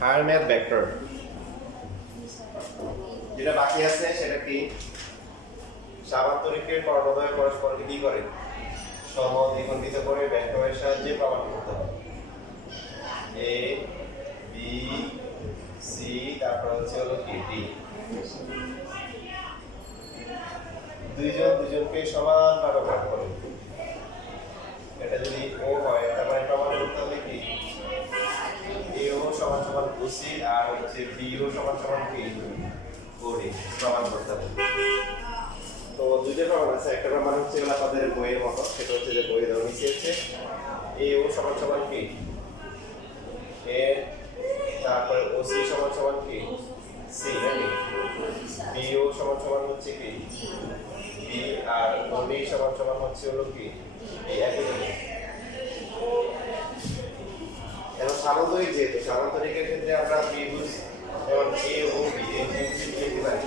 Higher math vector যেটা বাকি আছে সেটা কি সামান্তরিকের কর্ণদ্বয় পরস্পরকে কি করে সমদ্বিখণ্ডিত করে ভেক্টরের সাহায্যে প্রমাণ করতে হবে এ বি সি তারপর হচ্ছে হলো কি ডি দুজনকে সমানভাবে ভাগ করে এটা যদি ও হয় তাহলে প্রমাণ করতে হবে কি এও সমান সমান ওসি আর হচ্ছে বিও সমান সমান কি ওডি প্রমাণ করতে হবে তো দুইটা প্রমাণ আছে একটা প্রমাণ হচ্ছে এগুলো আপনাদের বইয়ের মতো সেটা হচ্ছে যে বইয়ে দেওয়া নিচে আছে এও সমান সমান কি এ তারপরে ওসি সমান সমান কি সি নাকি বিও সমান সমান হচ্ছে কি বি আর ওডি সমান সমান হচ্ছে হলো কি এই একই জিনিস এবং সামান্তরিক যেহেতু সামান্তরিকের ক্ষেত্রে আমরা ত্রিভুজ এবং এ ও বি এই ত্রিভুজ লিখতে পারি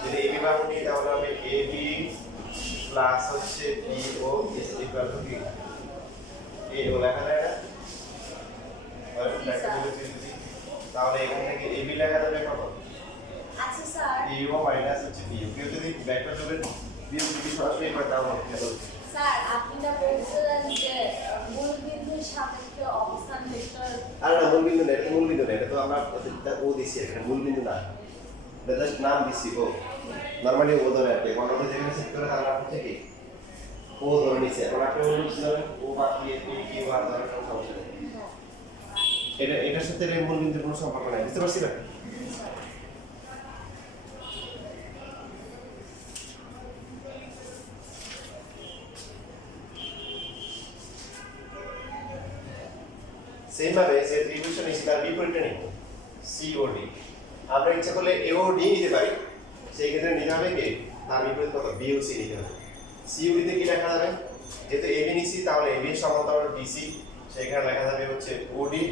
যদি এ বি বাহু নিই তাহলে হবে এ বি প্লাস হচ্ছে B O is equal to কি এ ও লেখা যায় না তাহলে এখান থেকে এ বি লেখা যাবে কত আচ্ছা স্যার এ ও মাইনাস হচ্ছে বি ও কেউ যদি ভেক্টর যোগের বি যদি সরাসরি করে তাহলে স্যার আপনি না বলছিলেন যে মূলবিন্দুর সাপেক্ষে অবস্থান ভেক্টর আর না মূলবিন্দু না এটা মূলবিন্দু না এটা তো আমরা ও দিছি এখানে মূলবিন্দু না এটা জাস্ট নাম দিছি ও নরমালি ও ধরে আছে কোনটা যেখানে সেট করে তার নাম হচ্ছে কি ও ধরে নিছে এখন আপনি ও বুঝছেন ও বাকি এটি কি আর ধরে কোনো সমস্যা নেই এটা এটার সাথে এর মূলবিন্দুর কোনো সম্পর্ক নাই বুঝতে পারছি না সেম ভাবে যে ত্রিভুজটা নিছি তার বিপরীতটা নিব সিওডি আমরা ইচ্ছা করলে এওডি নিতে পারি সেই ক্ষেত্রে নিতে হবে কি তার বিপরীত কত বিওসি নিতে হবে সিওডি তে কি লেখা যাবে যেহেতু এবি নিছি তাহলে এবি এর সমান্তরাল বিসি সেখানে লেখা যাবে হচ্ছে ওডি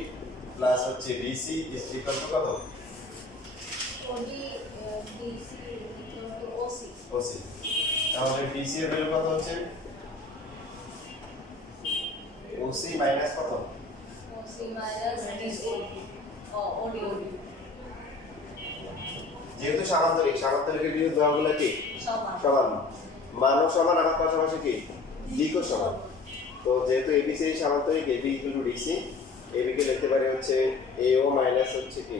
প্লাস হচ্ছে বিসি ইজ ইকুয়াল টু কত OD BC equal to OC OC তাহলে বিসি এর ভ্যালু কত হচ্ছে ওসি মাইনাস কত ওসি মাইনাস ডিসি ওডি যেহেতু সামান্তরিকের বিয়োগ দেওয়াগুলো কি সমান সমান মানও সমান আবার পাশাপাশি কি দিকও সমান তো যেহেতু এবিসি সামান্তরিক AB equal to DC AB কে লিখতে পারি হচ্ছে এও মাইনাস হচ্ছে কি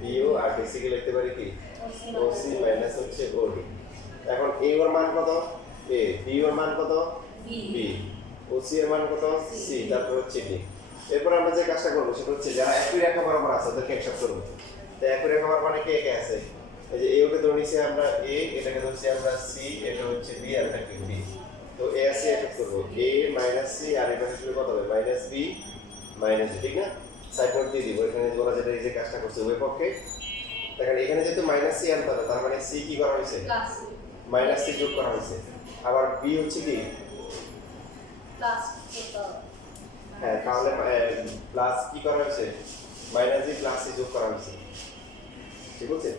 বিও আর ডিসি কে লিখতে পারি কি ওসি মাইনাস হচ্ছে ওডি এখন এ এর মান কত এ বি এর মান কত বি ওসি এর মান কত সি তারপর হচ্ছে ডি এরপর আমরা যে কাজটা করব সেটা হচ্ছে যারা একই রেখা বরাবর আছে তাদেরকে একসাথে করব তো একই রেখা বরাবর মানে কে কে আছে এই যে এও কে ধরে নিছি আমরা এ এটাকে ধরছি আমরা সি এটা হচ্ছে বি আর এটা কি বি তো এ আছে এটা করব a মাইনাস সি আর এটা হচ্ছে কত হবে মাইনাস বি মাইনাস ঠিক না সাইড নোট দিয়ে দিব এখানে ওরা যেটা এই যে কাজটা করছে উভয় পক্ষে দেখেন এখানে যেহেতু মাইনাস সি আনতে হবে তার মানে সি কি করা হয়েছে প্লাস মাইনাস সি যোগ করা হয়েছে আবার বি হচ্ছে কি প্লাস এটা হ্যাঁ তাহলে প্লাস কি করা হয়েছে মাইনাস বি প্লাস সি যোগ করা হয়েছে ঠিক আছে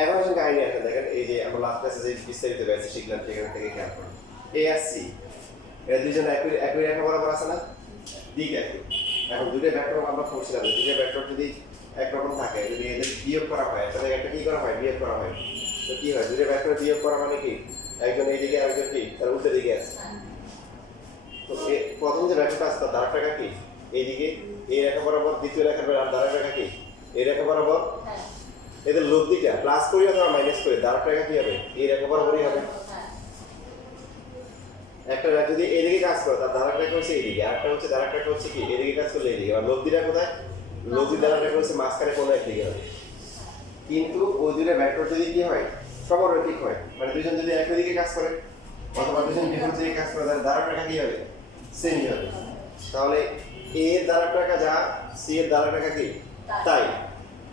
এখন সঙ্গে আইডিয়া একটা দেখেন এই যে আমরা লাস্ট ক্লাসে যে বিস্তারিত ব্যাস শিখলাম সেখান থেকে খেয়াল করুন এ আর সি এরা দুইজন একই রেখা বরাবর আছে না দিক একই এখন দুটো ভেক্টর আমরা পড়ছিলাম দুটো ভেক্টর যদি একরকম থাকে যদি এদের বিয়োগ করা হয় তাহলে একটা কি করা হয় বিয়োগ করা হয় তো কি হয় দুটো ভেক্টর বিয়োগ করা মানে কি একজন এইদিকে আরেকজন কি তার উল্টো দিকে আছে তো প্রথম যে ভেক্টরটা আছে তার দ্বারা রেখা কি এইদিকে এই রেখা বরাবর দ্বিতীয় রেখার দ্বারা রেখা কি এই রেখা বরাবর এদের লব দিকটা প্লাস করি অথবা মাইনাস করি দ্বারা রেখা কি হবে এই রেখা বরাবরই হবে একটা যদি এদিকে কাজ করে তার দ্বারা রেখা হচ্ছে এইদিকে আরেকটা হচ্ছে দ্বারা রেখা হচ্ছে কি এদিকে কাজ করলে এইদিকে আর লব দিকটা কোথায় লব দিক দ্বারা রেখা হচ্ছে মাঝখানে কোনো একদিকে হবে কিন্তু ওই দুটো ভেক্টর যদি কি হয় সমরৈখিক হয় মানে দুজন যদি একই দিকে কাজ করে অথবা দুজন বিপরীত দিকে কাজ করে তাহলে দ্বারা রেখা কি হবে সেম হবে তাহলে এ এর দ্বারা রেখা যা সি এর দ্বারা রেখা কি তাই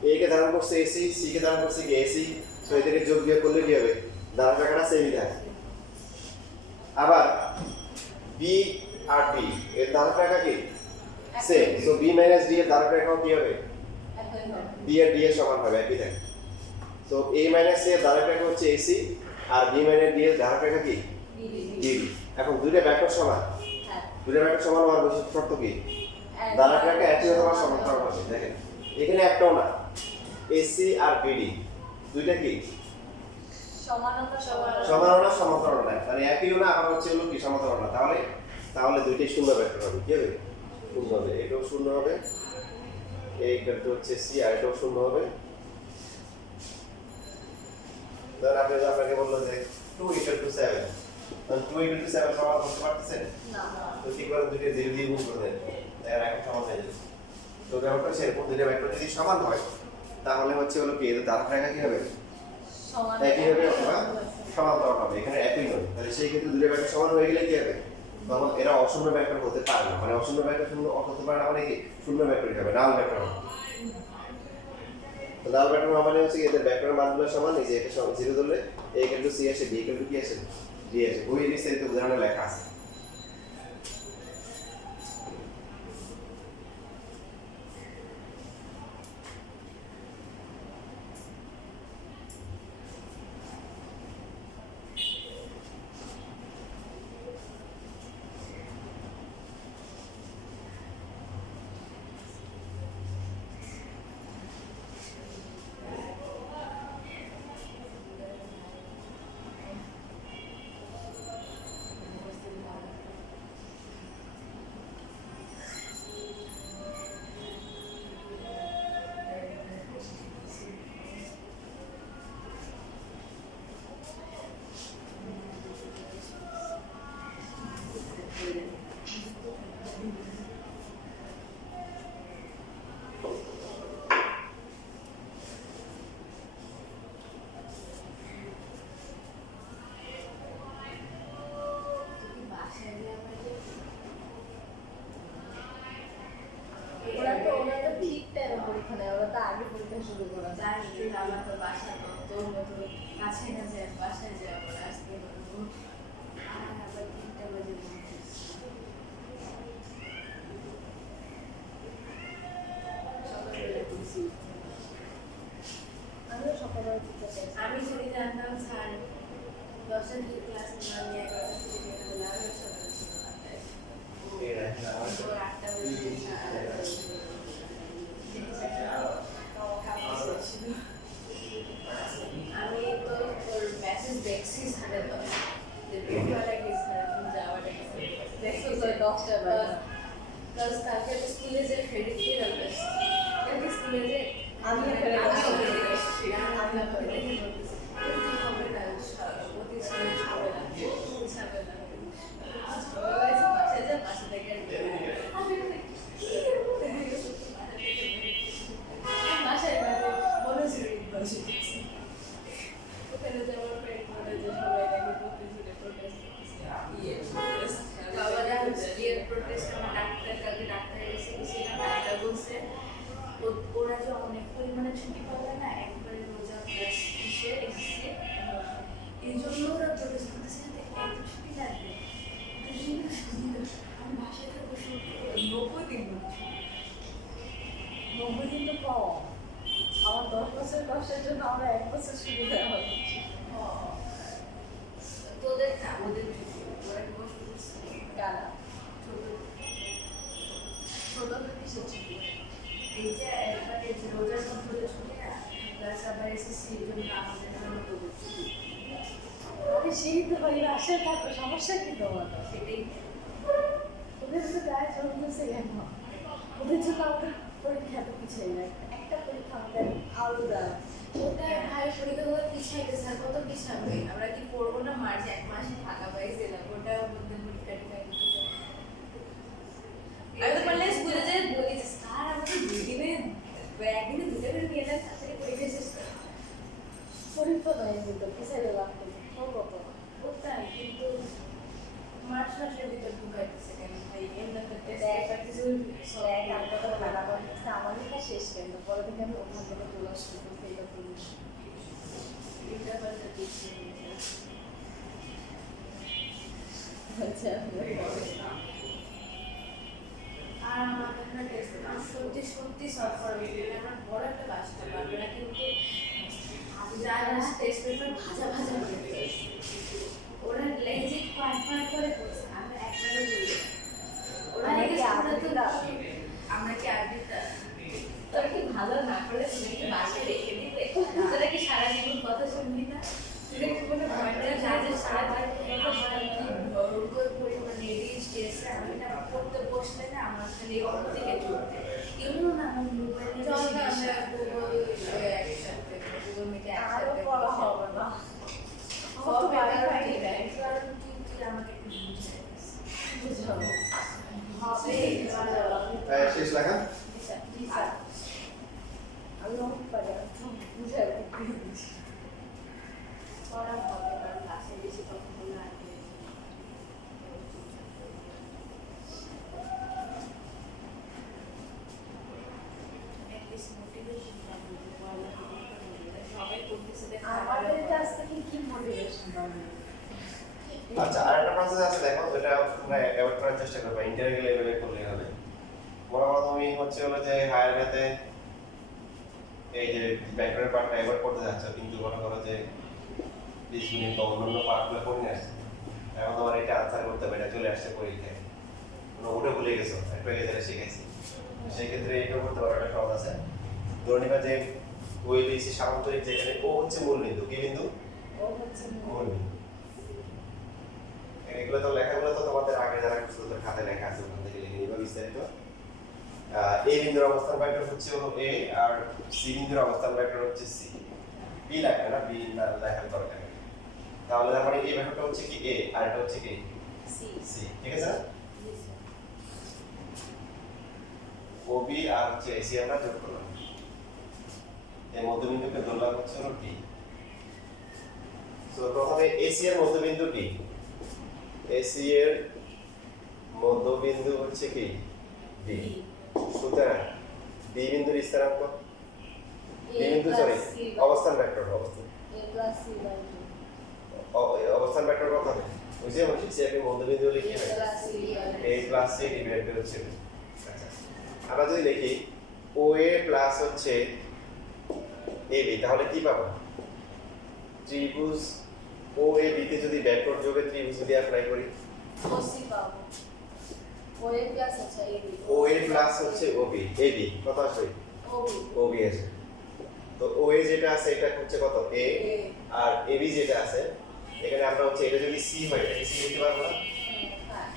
এ কে ধারণ করছে এসি সি কে ধারণ করছে কি এসি সো এদেরকে যোগ বিয়োগ করলে কি হবে দ্বারা রেখাটা সেমই থাকে আবার বি আর ডি এর দ্বারা রেখা কি same so B minus D এর দ্বারা রেখাও কি হবে বি আর ডি এর সমান হবে একই থাকে সো এ মাইনাস সি এর দ্বারা রেখা হচ্ছে এসি আর বি মাইনাস ডি এর দ্বারা রেখা কি ডিবি এখন দুটো ভেক্টর সমান দুইটা ভেক্টর সমান হওয়ার বৈশিষ্ট্য শর্ত কি দ্বারা ট্র্যাকে একই অথবা সমান্তরাল হবে দেখেন এখানে একটাও না এসি আর বিডি দুইটা কি সমানতা সমান না সমান্তরাল না মানে একইও না আবার হচ্ছে হলো কি সমান্তরাল না তাহলে তাহলে দুইটাই শূন্য ভেক্টর হবে কি হবে শূন্য হবে এটাও শূন্য হবে এই ভেক্টর হচ্ছে সি আর এটাও শূন্য হবে ধর আপনাকে বললো যে 2 = 7 তাহলে 2 = 7 সমান করতে পারতেছেন না তো ঠিক করে দুইটা 0 দিয়ে গুণ করে দেন এর একটা সমান হয়ে যাবে তো ব্যাপারটা সেরকম দুইটা ভেক্টর যদি সমান হয় তাহলে হচ্ছে হলো কি এদের দ্বারা ট্র্যাকে কি হবে সমান একই হবে অথবা সমান্তরাল হবে এখানে একই নয় তাহলে সেই ক্ষেত্রে দুটো ভেক্টর সমান হয়ে গেলে কি হবে তখন এরা অশূন্য ভেক্টর হতে পারে না মানে অশূন্য ভেক্টর শূন্য হতে পারে না মানে কি শূন্য ভেক্টরই হবে নাল ভেক্টর হবে তো নাল ভেক্টর মানে হচ্ছে এদের ভেক্টরের মানগুলো সমান এই যে এটা সমান 0 ধরলে a = c আসে b = কি আসে d আসে ওই বিস্তারিত উদাহরণে লেখা আছে ওরা তো ঠিক টাইমে পরীক্ষা নেয় ওরা তো আগে পরীক্ষা শুরু করে যার দিন আমার তো বাসা তো তোর মতো কাছে কাছে বাসায় যাবো আসতে পারবো আর আবার 3টা বাজে আমিও সকালে উঠতে চাই আমি যদি জানতাম স্যার 10টা থেকে ক্লাস নিয়ে 11টা থেকে বের হলে আমি সকালে ছিল তো 8টা বাজে আমি তো তোর মেসেজ দেখছি স্যারের যে বিকালে গেছে যাওয়াটা দেখছো তো 10টা বাজে প্লাস তাকে স্কুলে যে ক্রেডিট দিয়ে রাখবে কালকে স্কুলে যে আমি ওরা যে অনেক পরিমাণে ছুটি পাবে না একবারে রোজা প্লাস কিসে এসেছে এই জন্য ওরা প্রোটেস্ট করতেছে যে এত ছুটি লাগবে আমি বাসায় থাকবো 90 দিন 90 দিন তো কম আমার 10 বছর কষ্টের জন্য আমরা 1 বছর ছুটি দেওয়া হচ্ছে তোদের না ওদের ছুটি ওরা কি বসে করছে কারা ছোট কিসের ছুটি এই যে একবারে যে রোজার মধ্যে ছুটি না প্লাস আবার এসএসসি এর জন্য আমাদের জন্য তোদের ছুটি ওকে শিখতে পারি বাসায় থাকো সমস্যা কি তোমার সেটাই ওদের তো গায়ে চলতেছে কেন ওদের জন্য আমাদের পরীক্ষা তো পিছিয়ে না একটা পরীক্ষা আমাদের আলাদা ওটা ভাই পরীক্ষাগুলো পিছাইতে স্যার কত পিছাবে আমরা কি পড়বো না মার্চে 1 মাসে ফাঁকা পাইছিলাম ওটার মধ্যে পরীক্ষা টিকা দিতেছে আমি তো পারলে স্কুলে যাই বলি যে স্যার আমাদের দুদিনে একদিনে দুটো করে নিয়ে নেন তাড়াতাড়ি পরীক্ষা শেষ করে পরীক্ষা নয় কিন্তু পিছিয়ে লাগতো কত ওটাই কিন্তু মার্চ মাসের ভিতর ঢুকাইতেছে কেন ভাই এমনি তো টেস্ট প্র্যাকটিস আমার লেখা শেষ কেন পরে থেকে আমি ওখান থেকে চলে আসছি সেইটা করি এটা হয়তো দেখছি আচ্ছা আর আমাদের না টেস্ট সত্যি সত্যি সলভ করা উচিত আমরা বড় একটা বাসতে পারবে না কিন্তু যারা টেস্ট পেপার ভাজা ভাজা করে ফেলছে ওরা লেজিট পার্ট পার্ট করে করছে আমরা একবারও বলি বসলে না আমার খালি অন্য দিকে ঢুকতে এগুলো না আমার মোবাইলে চল না আমরা গুগল একসাথে গুগল মিটে আরো একসাথে পড়া হবে না সব কত বেকার বাড়ি ঠিক বাড়ি আছে। কারণ তুই আমাকে একটু বুঝাই বুঝাবো হবে শেষ লেখা আমি অনেক পারি বুঝাই পড়া হবে কারণ ক্লাসে বেশি কথা বলে আর কি। At least motivation পাবো যে পড়ালেখা করতে হবে। সবাই করতেছে দেখে আমাদের কাছ থেকে কি মোটিভেশন পাবে আচ্ছা আরেকটা প্রসেস আছে দেখো যেটা তোমরা অ্যাভয়েড করার চেষ্টা করবে ইন্টারভিউ লেভেলে করলে হবে মনে করো তুমি হচ্ছে হলো যে হায়ার ম্যাথে এই যে ব্যাকগ্রাউন্ড পার্টটা অ্যাভয়েড করতে যাচ্ছ কিন্তু মনে করো যে 20 মিনিট বা অন্যান্য পার্টগুলো করে নিয়ে আসছে এখন তোমার এটা আনসার করতে হবে এটা চলে আসছে পরীক্ষায় কোনো ওটা ভুলে গেছো একটু আগে যেটা শিখেছি সেই ক্ষেত্রে এটা করতে পারো একটা সহজ আছে ধরে নিবা যে ওএবিসি সামান্তরিক যেখানে ও হচ্ছে মূল বিন্দু কি বিন্দু ও হচ্ছে মূল বিন্দু এগুলো তো লেখাগুলো তো তোমাদের আগে যারা করছো তাদের খাতায় লেখা আছে ওখান থেকে লিখে নিবা বিস্তারিত এ বিন্দুর অবস্থান ভেক্টর হচ্ছে হলো এ আর সি বিন্দুর অবস্থান ভেক্টর হচ্ছে সি বি লাগবে না বি না লেখার দরকার নেই তাহলে তার মানে এই ভেক্টরটা হচ্ছে কি এ আর এটা হচ্ছে কি সি সি ঠিক আছে না ও বি আর হচ্ছে এসি আমরা যোগ করলাম এই মধ্যবিন্দুকে ধরলাম হচ্ছে হলো ডি সো প্রথমে এসি এর মধ্যবিন্দু ডি এসি এর মধ্যবিন্দু হচ্ছে কি ডি সুতরাং বি বিন্দুর স্থানাঙ্ক বি বিন্দু সরি অবস্থান ভেক্টর অবস্থান ভেক্টর কত হবে ওই যে বলছি সি এর মধ্যবিন্দু লিখি a প্লাস সি ডিভাইডেড হচ্ছে আচ্ছা আমরা যদি লিখি ও এ প্লাস হচ্ছে এ বি তাহলে কি পাবো ত্রিভুজ ও এ বি তে যদি ব্যাকওয়ার্ড যোগে ত্রিভুজ যদি অ্যাপ্লাই করি ওসি পাবো ওএ প্লাস আছে এবি ও এ প্লাস হচ্ছে ও বি এ বি কত আসবে ওবি ও বি আছে তো ও এ যেটা আছে এটা হচ্ছে কত এ আর এ বি যেটা আছে এখানে আমরা হচ্ছে এটা যদি সি হয় এটা সি লিখতে পারবো না হ্যাঁ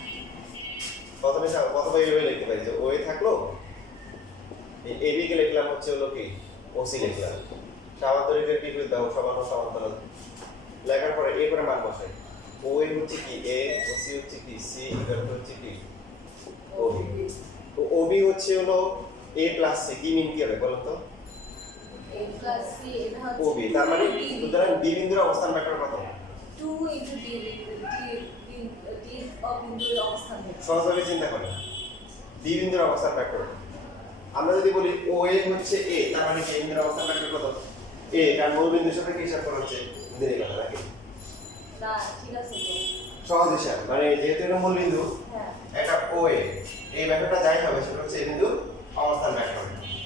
প্রথমে এইভাবে লিখতে পারি যে ও এ থাকলো এই এ বি কে লিখলাম হচ্ছে হলো কি ও সি লিখলাম সামান্তরিকের বিপরীত দাও সমান ও সমান্তরাল লেখার পরে এ করে মান বসাই ও এ হচ্ছে কি এ ও সি হচ্ছে কি সি ইকুয়াল হচ্ছে কি ও বি তো ও বি হচ্ছে হলো এ প্লাস সি কি মিন কি হবে বলো তো এ প্লাস সি এটা হচ্ছে ও বি তার মানে সুতরাং বি বিন্দুর অবস্থান ভেক্টর কত 2 ইনটু ডি ডি অফ বিন্দুর অবস্থান ভেক্টর সহজভাবে চিন্তা করি বি বিন্দুর অবস্থান ভেক্টর আমরা যদি বলি ও এ হচ্ছে এ তার মানে কি বিন্দুর অবস্থান ভেক্টর কত এ কারণ মূল বিন্দুর সাথে কি হিসাব করা হচ্ছে দিনে কথা নাকি না ঠিক আছে তো সহজ হিসাব মানে যেহেতু এটা মূল বিন্দু হ্যাঁ এটা ও এ এই ভেক্টরটা যাই হবে সেটা হচ্ছে এই বিন্দুর অবস্থান ভেক্টর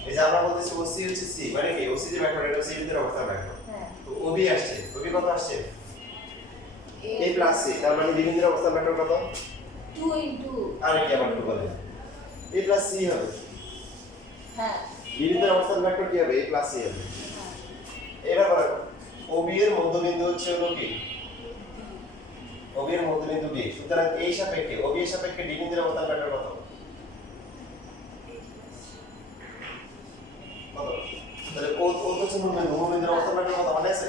এই যে আমরা বলতেছি ও সি হচ্ছে সি মানে কি ও সি যে ভেক্টর এটা সি বিন্দুর অবস্থান ভেক্টর হ্যাঁ তো ও বি আসছে ও বি কত আসছে এ প্লাস সি তার মানে বি বিন্দুর অবস্থান ভেক্টর কত 2 ইনটু আর কি আবার একটু বলে এ প্লাস সি হবে হ্যাঁ বি বিন্দুর অবস্থান ভেক্টর কি হবে এ প্লাস সি হবে হ্যাঁ এবার বলো ও বি এর মধ্যবিন্দু হচ্ছে হলো কি ও বি এর মধ্যবিন্দু ডি সুতরাং এই সাপেক্ষে ও বি এর সাপেক্ষে ডি বিন্দুর অবস্থান ভেক্টর কত কত তাহলে ও ও তো হচ্ছে মূল বিন্দুর অবস্থান ভেক্টর কত মনে আছে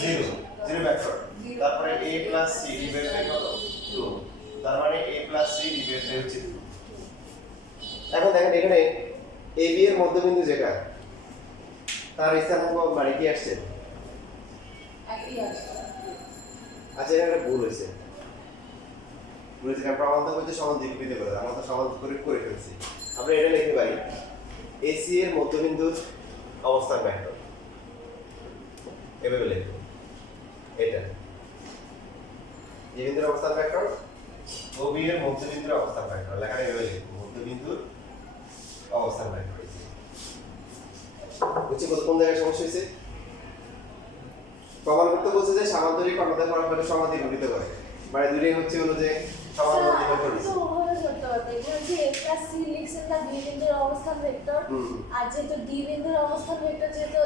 0 0 ভেক্টর তারপরে a plus c divided by কত 2 তার মানে a plus c divided by হচ্ছে 2 এখন দেখেন এখানে a b এর মধ্যবিন্দু যেটা তার স্থানাঙ্ক মানে কি আসছে একই আছে আচ্ছা এটা একটা ভুল হয়েছে কারণ প্রমাণটা হচ্ছে সমান দ্বিগুণিত করে আমরা তো সমান করে ফেলছি আমরা এটা লিখতে পারি AC এর মধ্যবিন্দুর অবস্থান ভেক্টর এভাবে লিখব এটা এই বিন্দুর অবস্থান ভেক্টর OB এর মধ্যবিন্দুর অবস্থান ভেক্টর লেখাটা এভাবে লিখব মধ্যবিন্দুর অবস্থান ভেক্টর বুঝছি কোন জায়গায় সমস্যা হয়েছে প্রমাণ করতে বলছে যে সামান্তরিক পরমাণুর পরস্পরের সমানুপাতিক করে মানে দুটোই হচ্ছে হলো যে সমানুপাতিক করে তো ওভাবে করতে ব্যাপার এখানে যে a প্লাস c লিখছেন না b বিন্দুর অবস্থান ভেক্টর আর যেহেতু d বিন্দুর অবস্থান ভেক্টর যেহেতু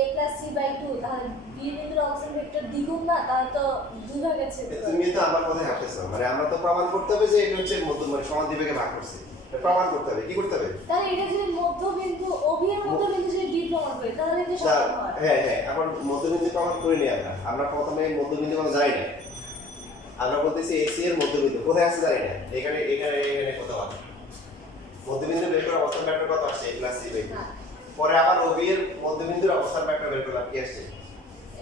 a প্লাস c বাই 2 তাহলে b বিন্দুর অবস্থান ভেক্টর দ্বিগুণ না তাহলে তো দুই ভাগে ছেদ করে। তুমি তো আমার কথাই হাঁটতেছো, মানে আমরা তো প্রমাণ করতে হবে যে এটা হচ্ছে মধ্য মানে সমান দ্বিভাগে ভাগ করছে, এটা প্রমাণ করতে হবে। কি করতে হবে? তাহলে এটা যদি মধ্যবিন্দু OB এর মধ্যবিন্দু যদি d প্রমাণ করি তাহলে এটা সমান হয়। হ্যাঁ হ্যাঁ, এখন মধ্যবিন্দু প্রমাণ করিনি আমরা প্রথমে মধ্যবিন্দু কোনো জানি না, আমরা বলতেছি AC এর মধ্যবিন্দু কোথায় আছে জানি না, এখানে এখানে এখানে কোথাও আছে মধ্যবিন্দু বের করে অবস্থান ভেক্টর কত আসছে a প্লাস c বাই 2। পরে আবার OB এর মধ্যবিন্দুর অবস্থান ভেক্টর বের করলাম, কি আসছে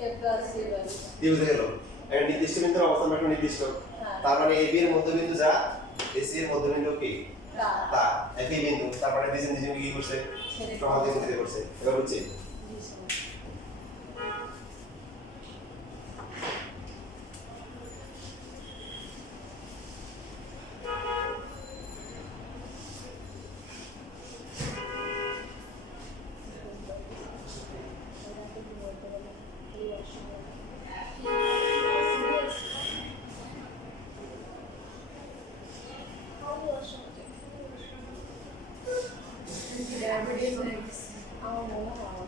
a প্লাস c বাই 2 কি বুঝে গেল? একটা নির্দিষ্ট বিন্দুর অবস্থান ভেক্টর নির্দিষ্ট, তার মানে AB এর মধ্যবিন্দু যা AC এর মধ্যবিন্দু কি তা একই বিন্দু, তারপরে ডিজাইন ডিজাইন কি করছে সমান দ্বিভাগে করছে। এবার বুঝছি? ডায়াবেটিস হয়ে গেছে। আমার মনে হয় আমার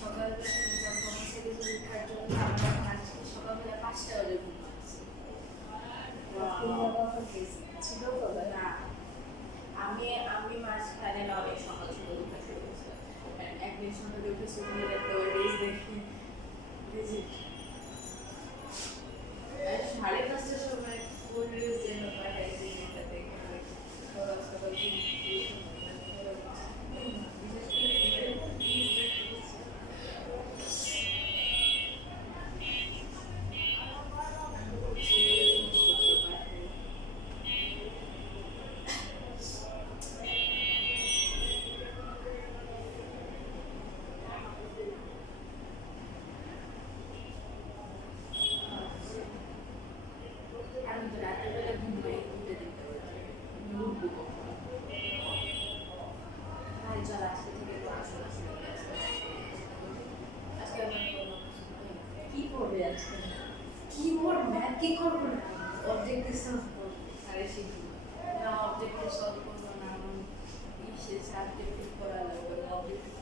সকালবেলা এক্সাম কমার্স থেকে উঠার জন্য আমরা সকালবেলা 5টা বাজে ঘুম পাচ্ছি। ছিল তো তাই না আমি মাঝখানে না অনেক সকাল সকাল উঠা শুরু করেছিলাম। একদিন সকালে উঠে সুন্দর একটা রিলস দেখি ভিজিট 5:30টার সময় ফুল রিলস যেন পাঠাইছে এটা দেখে সকাল সকাল আমি তো রাত্রেবেলা ঘুমে উঠে দেখতে পারি উঠবো কখন ভাই চল আজকে থেকে পড়াশোনা শুরু করে আজকে আমার কোনো কি করবে আজকে কিবোর্ড ম্যাথ কি করবো না অবজেক্টিভ সলভ করবো আরে শিখবো না অবজেক্টিভ সলভ করবো না ইসে সাবজেক্টিভ করা লাগবে অবজেক্টিভ